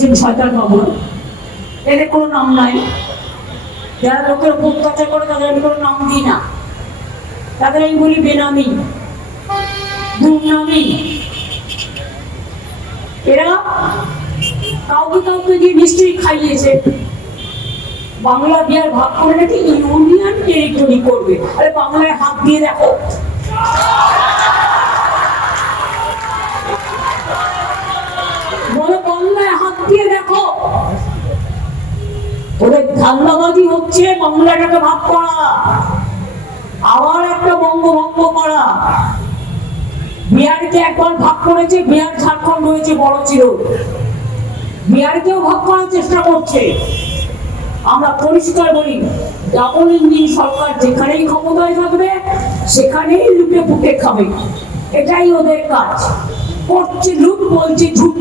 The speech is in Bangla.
বসেছেন শয়তান বাবু, এদের কোনো নাম নাই। যারা লোকের উপর অত্যাচার করে তাদের আমি কোনো নাম দিই না, তাদের আমি বলি বেনামি, দুর্নামি। এরা কাউকে কাউকে গিয়ে নিশ্চয়ই খাইয়েছে, বাংলা বিহার ভাগ করে নাকি ইউনিয়ন টেরিটরি করবে। আরে বাংলায় হাত দিয়ে দেখো, বলো বাংলায় হাত দিয়ে দেখো। ওদের ধান্দাবাজি হচ্ছে বাংলাটাকে ভাগ করা, আবার একটা বঙ্গভঙ্গ করা। বিহারকে একবার ভাগ করেছে, বিহার ঝাড়খণ্ড হয়েছে বড় ছিল, বিহারকেও ভাগ করার চেষ্টা করছে। আমরা পরিষ্কার বলি, ডাবল ইঞ্জিন সরকার যেখানেই ক্ষমতায় থাকবে সেখানেই লুটে পুটে খাবে, এটাই ওদের কাজ। করছে লুট, বলছে ঝুট।